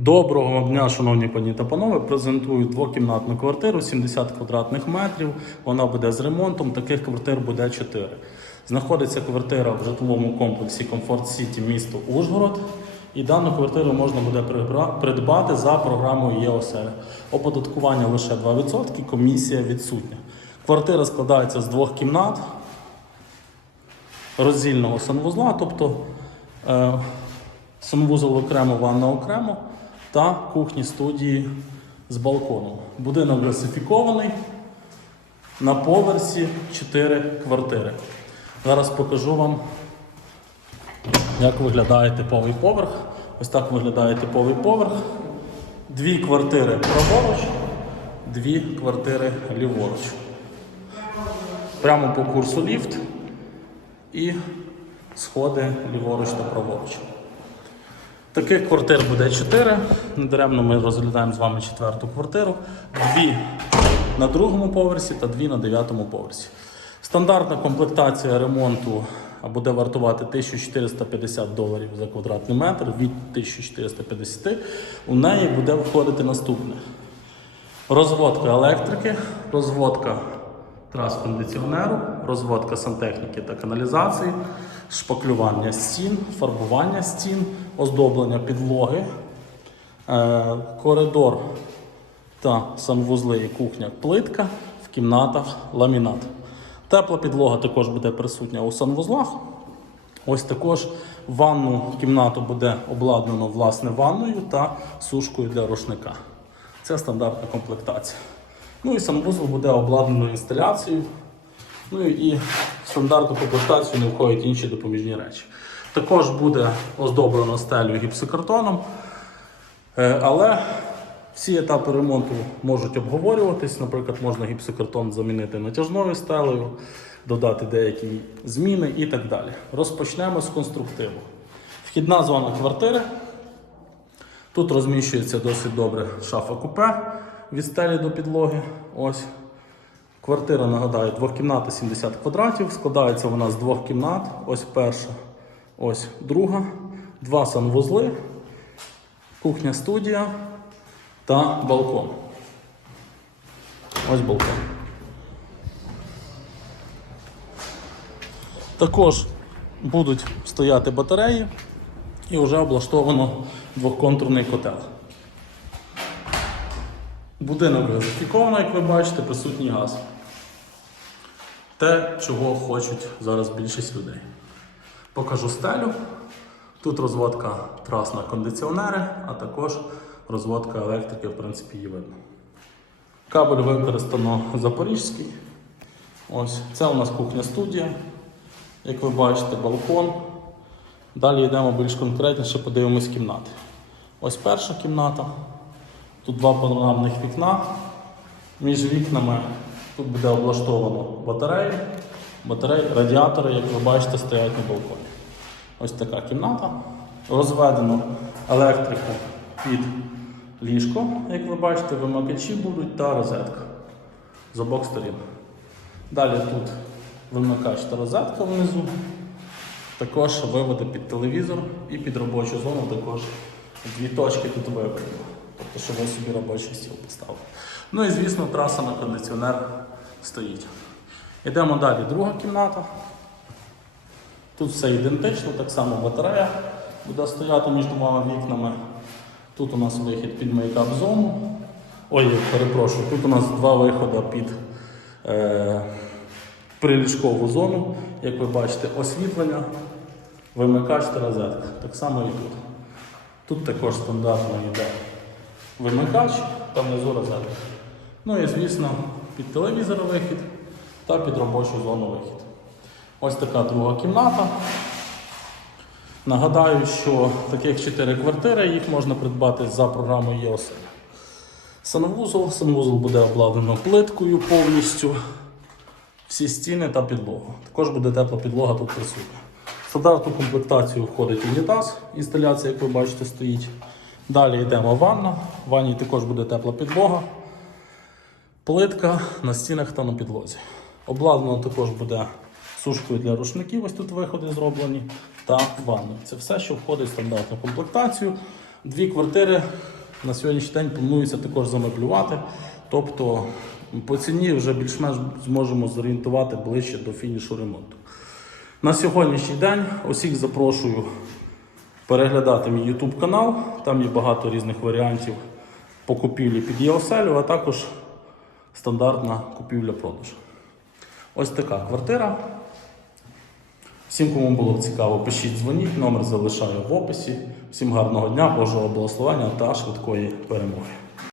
Доброго дня, шановні пані та панове. Презентую двокімнатну квартиру 70 квадратних метрів. Вона буде з ремонтом. Таких квартир буде 4. Знаходиться квартира в житловому комплексі Комфорт Сіті, місто Ужгород. І дану квартиру можна буде придбати за програмою ЄОСЕЛ. Оподаткування лише 2%, комісія відсутня. Квартира складається з двох кімнат, роздільного санвузла, тобто е, санвузол окремо, ванна окремо та кухні студії з балконом. Будинок класифікований на поверсі 4 квартири. Зараз покажу вам, як виглядає типовий поверх. Ось так виглядає типовий поверх. Дві квартири праворуч, дві квартири ліворуч. Прямо по курсу ліфт і сходи ліворуч та праворуч. Таких квартир буде 4. Недаремно ми розглядаємо з вами четверту квартиру. Дві на другому поверсі та дві на дев'ятому поверсі. Стандартна комплектація ремонту буде вартувати 1450 доларів за квадратний метр від 1450. У неї буде входити наступне: розводка електрики, розводка трас кондиціонеру, розводка сантехніки та каналізації, шпаклювання стін, фарбування стін, оздоблення підлоги, е, коридор та санвузли і кухня плитка, в кімнатах ламінат. Тепла підлога також буде присутня у санвузлах. Ось також ванну кімнату буде обладнано власне ванною та сушкою для рушника. Це стандартна комплектація. Ну і санвузол буде обладнано інсталяцією. Ну і в стандартну комплектацію не входять інші допоміжні речі. Також буде оздоблено стелю гіпсокартоном, Е, але всі етапи ремонту можуть обговорюватись. Наприклад, можна гіпсокартон замінити натяжною стелею, додати деякі зміни і так далі. Розпочнемо з конструктиву. Вхідна зона квартири. Тут розміщується досить добре шафа купе від стелі до підлоги. Ось. Квартира, нагадаю, двохкімната 70 квадратів. Складається вона з двох кімнат. Ось перша, ось друга, два санвузли, кухня студія та балкон. Ось балкон. Також будуть стояти батареї і вже облаштовано двоконтурний котел. Будинок газифіковано, як ви бачите, присутній газ. Те, чого хочуть зараз більшість людей. Покажу стелю. Тут розводка трас на кондиціонери, а також розводка електрики, в принципі, її видно. Кабель використано запорізький. Ось це у нас кухня студія. Як ви бачите, балкон. Далі йдемо більш конкретніше, подивимось кімнати. Ось перша кімната. Тут два панорамних вікна. Між вікнами тут буде облаштовано батареї. Батареї, радіатори, як ви бачите, стоять на балконі. Ось така кімната. Розведено електрику під ліжко, як ви бачите, вимикачі будуть та розетка з обох сторін. Далі тут вимикач та розетка внизу. Також виводи під телевізор і під робочу зону також дві точки тут виведено. Тобто, щоб ви собі робочий стіл поставили. Ну і звісно, траса на кондиціонер стоїть. Йдемо далі. Друга кімната. Тут все ідентично, так само батарея буде стояти між двома вікнами. Тут у нас вихід під мейкап зону. Ой, перепрошую, тут у нас два виходи під е, приліжкову зону. Як ви бачите, освітлення, вимикач та розетка. Так само і тут. Тут також стандартно йде вимикач та внизу розетка. Ну і звісно, під телевізор вихід та під робочу зону вихід. Ось така друга кімната. Нагадаю, що таких 4 квартири їх можна придбати за програмою ЄОСЕЛ. Санвузол. Санвузол буде обладнано плиткою повністю. Всі стіни та підлога. Також буде тепла підлога тут присутня. В стандартну комплектацію входить унітаз, інсталяція, як ви бачите, стоїть. Далі йдемо в ванну. В ванні також буде тепла підлога, плитка на стінах та на підлозі. Обладнано також буде сушкою для рушників, ось тут виходи зроблені, та ванною. Це все, що входить в стандартну комплектацію. Дві квартири на сьогоднішній день планується також замеблювати. Тобто по ціні вже більш-менш зможемо зорієнтувати ближче до фінішу ремонту. На сьогоднішній день усіх запрошую переглядати мій YouTube канал. Там є багато різних варіантів по купівлі під ЄОСЕЛю, а також стандартна купівля-продаж. Ось така квартира. Всім, кому було цікаво, пишіть, дзвоніть, номер залишаю в описі. Всім гарного дня, Божого благословення та швидкої перемоги.